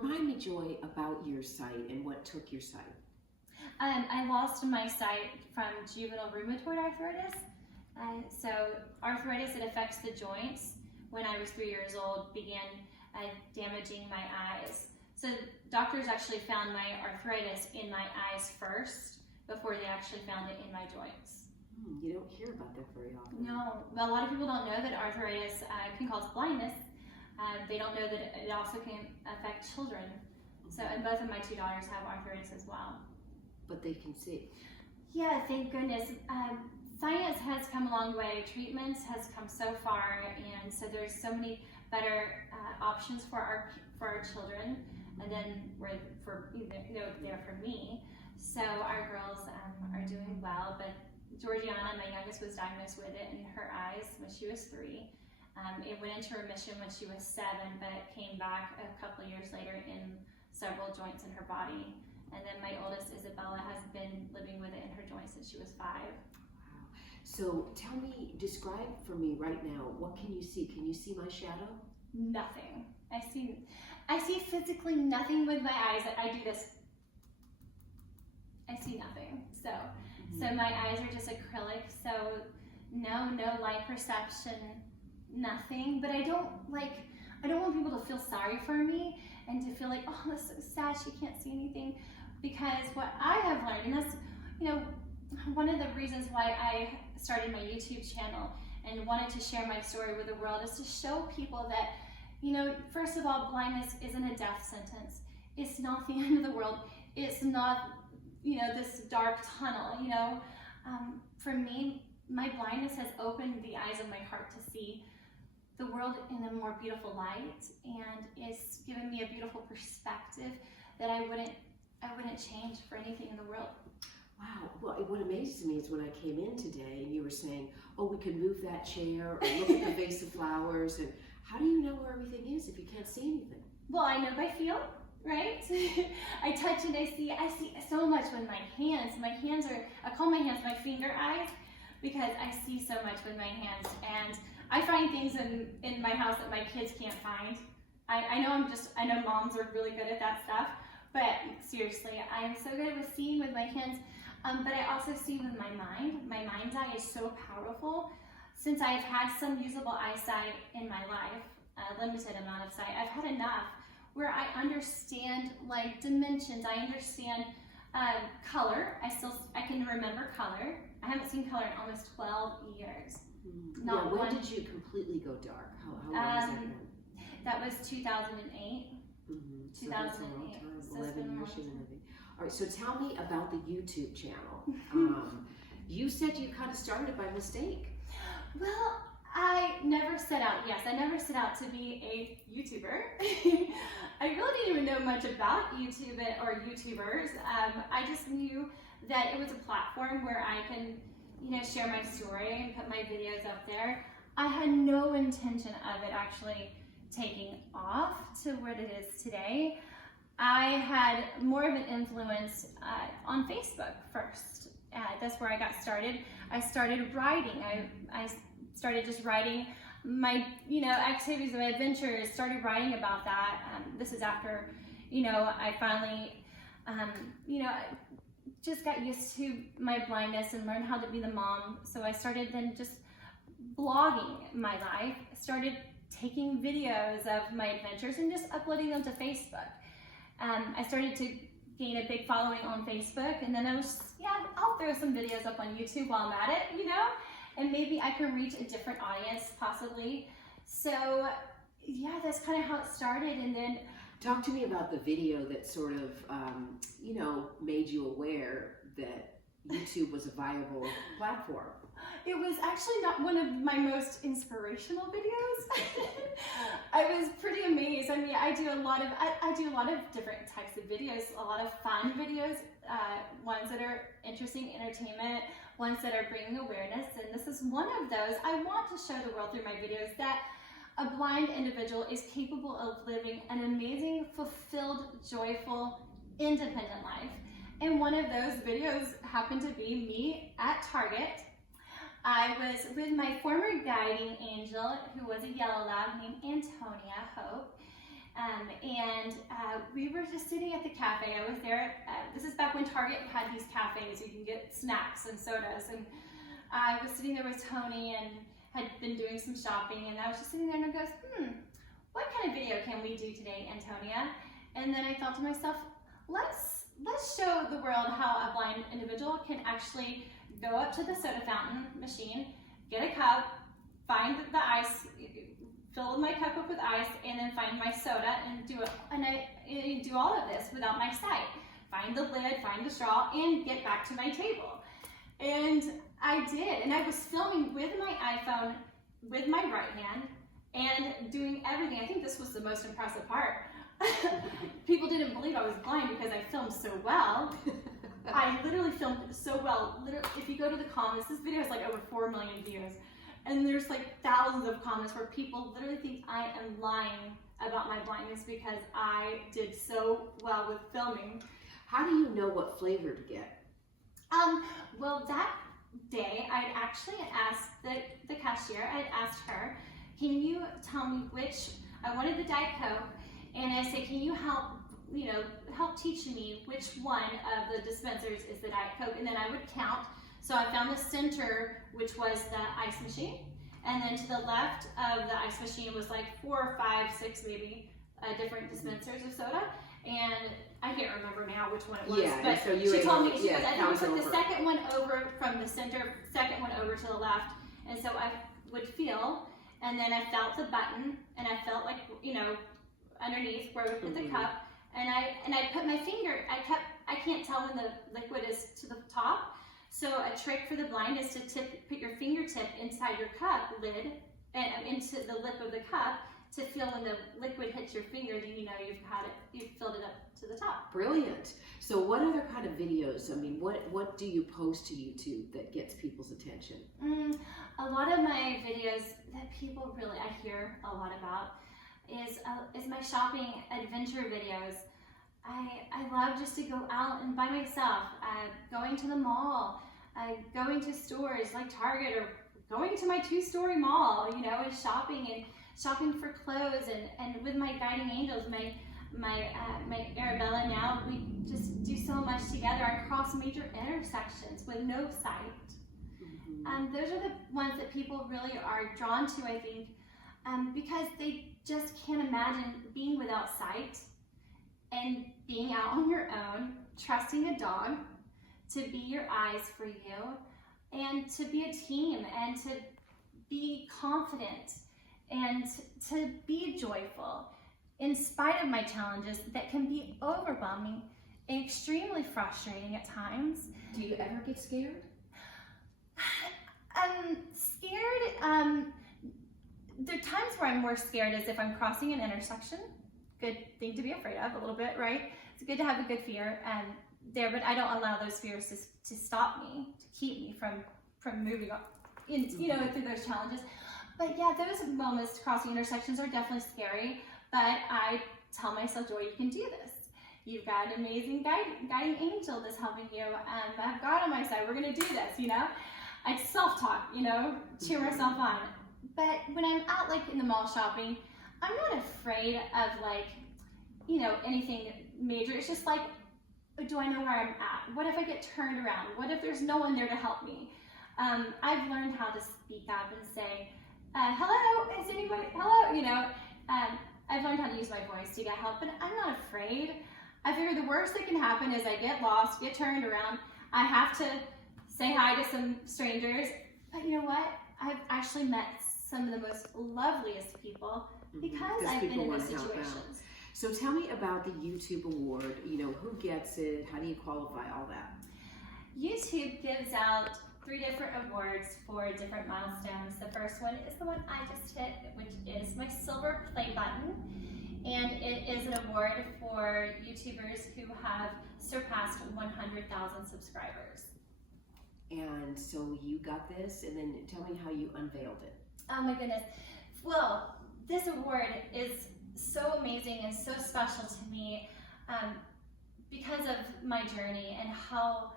Remind me, Joy, about your sight and what took your sight. I lost my sight from juvenile rheumatoid arthritis. So arthritis, it affects the joints. When I was 3 years old, began damaging my eyes. So doctors actually found my arthritis in my eyes first before they actually found it in my joints. You don't hear about that very often. No, well, a lot of people don't know that arthritis can cause blindness. They don't know that it also can affect children. So, and both of my two daughters have arthritis as well. But they can see. Yeah, thank goodness. Science has come a long way. Treatments has come so far, and so there's so many better options for our children, and then there for me. So our girls are doing well, but Georgiana, my youngest, was diagnosed with it in her eyes when she was 3. It went into remission when she was 7, but it came back a couple of years later in several joints in her body. And then my oldest, Isabella, has been living with it in her joints since she was 5. Wow. So tell me, describe for me right now, what can you see? Can you see my shadow? Nothing. I see physically nothing with my eyes. I do this. I see nothing. So my eyes are just acrylic. So no light perception, nothing. But I don't want people to feel sorry for me and to feel like, oh, that's so sad, she can't see anything. Because what I have learned, and that's, one of the reasons why I started my YouTube channel and wanted to share my story with the world, is to show people that, first of all, blindness isn't a death sentence. It's not the end of the world. It's not, this dark tunnel, For me, my blindness has opened the eyes of my heart to see the world in a more beautiful light, and it's given me a beautiful perspective that I wouldn't change for anything in the world. Wow. Well, what amazes me is when I came in today and you were saying, oh, we can move that chair or look at the vase of flowers, and how do you know where everything is if you can't see anything? Well, I know by feel, right? I touch and I see so much with my hands. I call my hands my finger eyes, because I see so much with my hands, and I find things in my house that my kids can't find. I know moms are really good at that stuff, but seriously, I am so good with seeing with my hands, but I also see with my mind. My mind's eye is so powerful. Since I've had some usable eyesight in my life, a limited amount of sight, I've had enough where I understand like dimensions, I understand color. I can remember color. I haven't seen color in almost 12 years. When did you completely go dark? How long was that then? That was 2008. So that's a long time, 11 years you've been living. All right, so tell me about the YouTube channel. You said you kind of started by mistake. Well, I never set out to be a YouTuber. I really didn't even know much about YouTube or YouTubers. I just knew that it was a platform where I can, share my story and put my videos up there. I had no intention of it actually taking off to what it is today. I had more of an influence on Facebook first. That's where I got started. I started writing. I started just writing my, activities, my adventures, started writing about that. This is after, I finally, just got used to my blindness and learned how to be the mom. So I started then just blogging my life, started taking videos of my adventures and just uploading them to Facebook. I started to gain a big following on Facebook, and then I was, I'll throw some videos up on YouTube while I'm at it, and maybe I can reach a different audience possibly. So that's kind of how it started. And then talk to me about the video that sort of, made you aware that YouTube was a viable platform. It was actually not one of my most inspirational videos. I was pretty amazed. I mean, I do a lot of different types of videos, a lot of fun videos, ones that are interesting, entertainment, ones that are bringing awareness, and this is one of those. I want to show the world through my videos that a blind individual is capable of living an amazing, fulfilled, joyful, independent life. And one of those videos happened to be me at Target. I was with my former guiding angel, who was a yellow lab named Antonia Hope, and we were just sitting at the cafe. I was there. This is back when Target had these cafes. You can get snacks and sodas. And I was sitting there with Tony and had been doing some shopping. And I was just sitting there and I goes, what kind of video can we do today, Antonia? And then I thought to myself, let's show the world how a blind individual can actually go up to the soda fountain machine, get a cup, find the ice, fill my cup up with ice, and then find my soda and do it. And I do all of this without my sight. Find the lid, find the straw, and get back to my table. And I did. And I was filming with my iPhone with my right hand and doing everything. I think this was the most impressive part. People didn't believe I was blind because I filmed so well. I literally filmed so well. Literally, if you go to the comments, this video has like over 4 million views. And there's like thousands of comments where people literally think I am lying about my blindness because I did so well with filming. How do you know what flavor to get? Well, that day I'd actually asked the cashier, I'd asked her, can you tell me which, I wanted the Diet Coke, and I said, can you help teach me which one of the dispensers is the Diet Coke? And then I would count. So I found the center, which was the ice machine. And then to the left of the ice machine was like 4 or 5, 6 maybe different dispensers of soda. And I can't remember now which one it was. Yeah, but so you she told me, she yeah, goes, I think over. put the second one over from the center, second one over to the left. And so I would feel, and then I felt the button, and I felt like, underneath where I would put the cup. And I put my finger, I can't tell when the liquid is to the top. So a trick for the blind is to put your fingertip inside your cup lid and into the lip of the cup to feel when the liquid hits your finger, then you know you've filled it up to the top. Brilliant. So what other kind of videos, what do you post to YouTube that gets people's attention? A lot of my videos that people really, I hear a lot about is my shopping adventure videos. I love just to go out and by myself, going to the mall, going to stores like Target or going to my 2-story mall, and shopping for clothes and with my guiding angels, my Arabella now, we just do so much together. I cross major intersections with no sight. Those are the ones that people really are drawn to, I think, because they just can't imagine being without sight and being out on your own, trusting a dog to be your eyes for you, and to be a team, and to be confident, and to be joyful in spite of my challenges that can be overwhelming and extremely frustrating at times. Do you ever get scared? Scared, there are times where I'm more scared as if I'm crossing an intersection. Good thing to be afraid of a little bit, right? It's good to have a good fear there, but I don't allow those fears to stop me, to keep me from moving on, through those challenges. But yeah, those moments crossing intersections are definitely scary, but I tell myself, Joy, you can do this. You've got an amazing guiding angel that's helping you. I have God on my side. We're going to do this, I self-talk, cheer myself on. But when I'm out like in the mall shopping, I'm not afraid of anything major. It's just like, do I know where I'm at? What if I get turned around? What if there's no one there to help me? I've learned how to speak up and say, hello, is anybody, hello, I've learned how to use my voice to get help, but I'm not afraid. I figure the worst that can happen is I get lost, get turned around. I have to say hi to some strangers, but you know what? I've actually met some of the most loveliest people because I've been in those situations. So tell me about the YouTube award. Who gets it? How do you qualify? All that. YouTube gives out 3 different awards for different milestones. The first one is the one I just hit, which is my silver play button. And it is an award for YouTubers who have surpassed 100,000 subscribers. And so you got this, and then tell me how you unveiled it. Oh my goodness. Well, this award is so amazing and so special to me because of my journey and how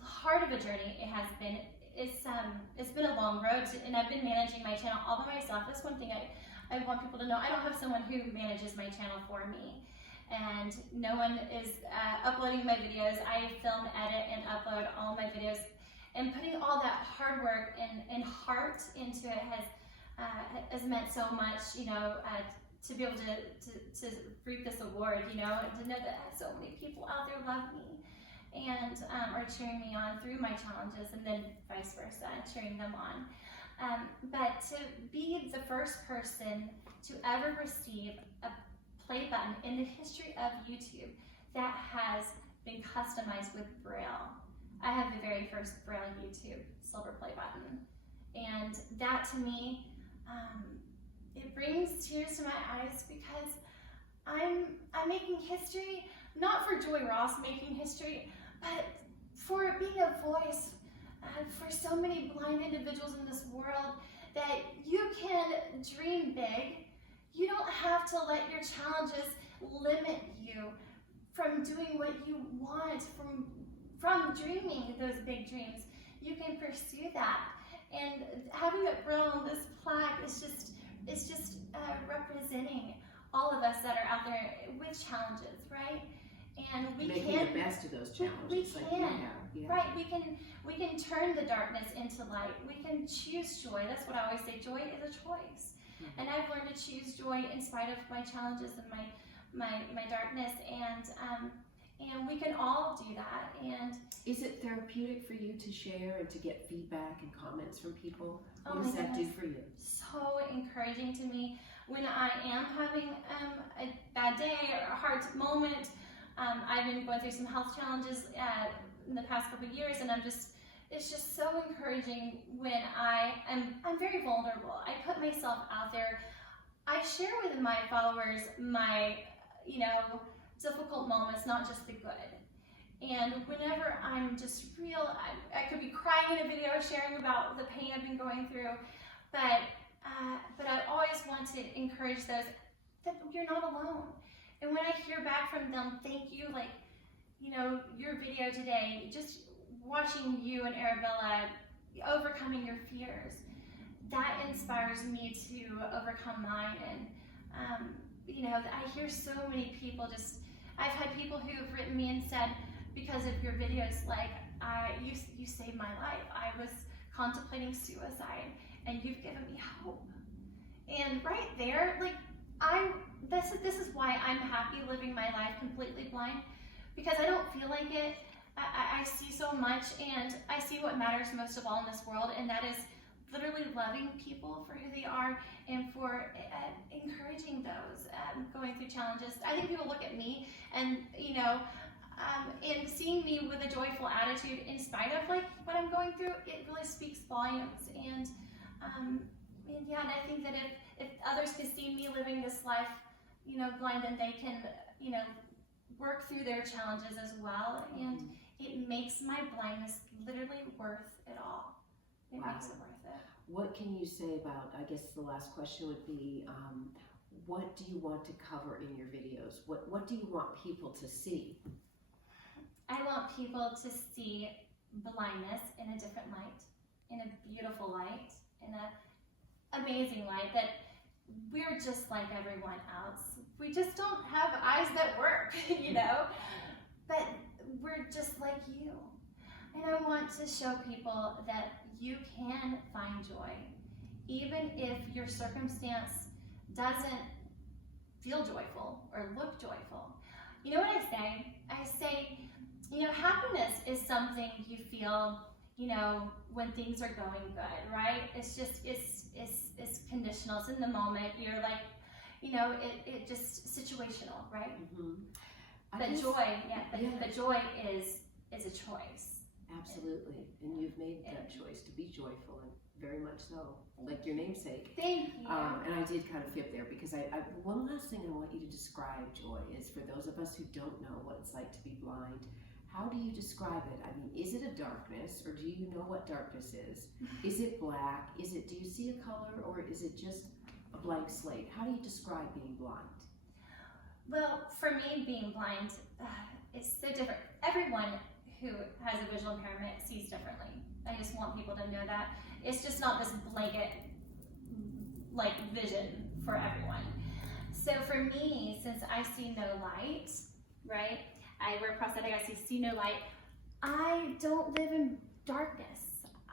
hard of a journey it has been. It's been a long road, and I've been managing my channel all by myself. That's one thing I want people to know. I don't have someone who manages my channel for me. and no one is uploading my videos. I film, edit, and upload all my videos, and putting all that hard work and heart into it has meant so much, you know, to be able to reap this award, you know, and to know that so many people out there love me and are cheering me on through my challenges, and then vice versa, cheering them on. But to be the first person to ever receive a play button in the history of YouTube that has been customized with Braille. I have the very first Braille YouTube silver play button. And that to me, it brings tears to my eyes, because I'm making history, not for Joy Ross making history, but for being a voice for so many blind individuals in this world, that you can dream big. You don't have to let your challenges limit you from doing what you want, from dreaming those big dreams. You can pursue that. And having it Braille on this plaque is just representing all of us that are out there with challenges, right? And we making can the best of those challenges. We like can, you have. Yeah. right? We can turn the darkness into light. We can choose joy. That's what I always say. Joy is a choice, and I've learned to choose joy in spite of my challenges and my darkness. And we can all do that. And is it therapeutic for you to share and to get feedback and comments from people? Oh What does my that do goodness. for you? So encouraging to me when I am having a bad day or a hard moment. I've been going through some health challenges in the past couple of years, and it's just so encouraging when I'm very vulnerable. I put myself out there. I share with my followers my, you know, difficult moments, not just the good. And whenever I'm just real, I could be crying in a video sharing about the pain I've been going through, but I always want to encourage those that you're not alone. And when I hear back from them, thank you, like, you know, your video today, just watching you and Arabella overcoming your fears, that inspires me to overcome mine. And, you know, I hear so many people I've had people who have written me and said, because of your videos, like, you saved my life. I was contemplating suicide, and you've given me hope. And right there, like, this is why I'm happy living my life completely blind, because I don't feel like it. I see so much, and I see what matters most of all in this world, and that is literally loving people for who they are, and for encouraging those going through challenges. I think people look at me and, you know, and seeing me with a joyful attitude in spite of like what I'm going through, it really speaks volumes. And yeah, and I think that if others can see me living this life, you know, blind, then they can, you know, work through their challenges as well. And it makes my blindness literally worth it all. It makes it worth it. What can you say about, I guess the last question would be, what do you want to cover in your videos? What do you want people to see? I want people to see blindness in a different light, in a beautiful light, in an amazing light, that we're just like everyone else. We just don't have eyes that work, you know, but we're just like you. And I want to show people that you can find joy, even if your circumstance doesn't feel joyful or look joyful. You know what I say? I say, you know, happiness is something you feel, you know, when things are going good, right? It's just, it's conditional. It's in the moment. You're like, you know, it just situational, right? But joy, but joy is a choice. Absolutely, and you've made that choice to be joyful, and very much so, like your namesake. Thank you. And I did kind of skip there, because one last thing I want you to describe joy is, for those of us who don't know what it's like to be blind, how do you describe it? I mean, is it a darkness, or do you know what darkness is? Is it black? Do you see a color, or is it just a blank slate? How do you describe being blind? Well, for me, being blind, it's so different. Everyone who has a visual impairment sees differently. I just want people to know that. It's just not this blanket, like, vision for everyone. So for me, since I see no light, right? I wear prosthetic, I see no light. I don't live in darkness.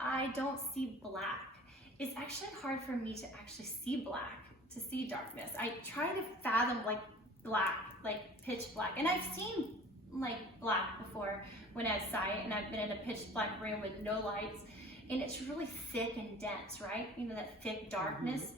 I don't see black. It's actually hard for me to actually see black, to see darkness. I try to fathom like black, like pitch black. And I've seen like black before when I had sight, and I've been in a pitch black room with no lights, and it's really thick and dense, right? You know, that thick darkness.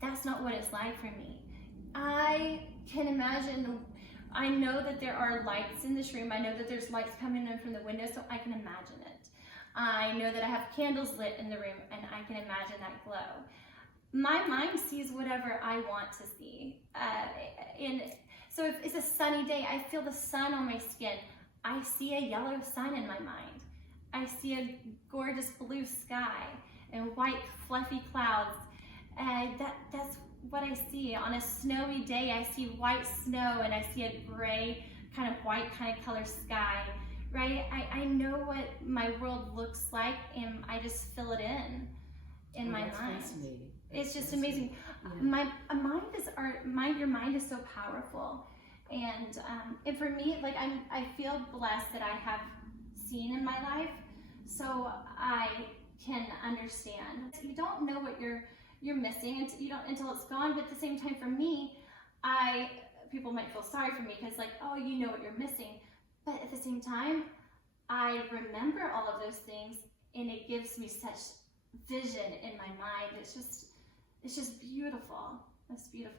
That's not what it's like for me. I can imagine, I know that there are lights in this room. I know that there's lights coming in from the window, so I can imagine it. I know that I have candles lit in the room, and I can imagine that glow. My mind sees whatever I want to see. So if it's a sunny day, I feel the sun on my skin. I see a yellow sun in my mind. I see a gorgeous blue sky and white fluffy clouds. That's what I see. On a snowy day, I see white snow, and I see a gray, kind of white kind of color sky, right? I know what my world looks like, and I just fill it in my mind. It's just amazing. Yeah. Your mind is so powerful, and for me, like I feel blessed that I have seen in my life, so I can understand. You don't know what you're missing until it's gone. But at the same time, for me, people might feel sorry for me because like, oh, you know what you're missing. But at the same time, I remember all of those things, and it gives me such vision in my mind. It's just beautiful. It's beautiful.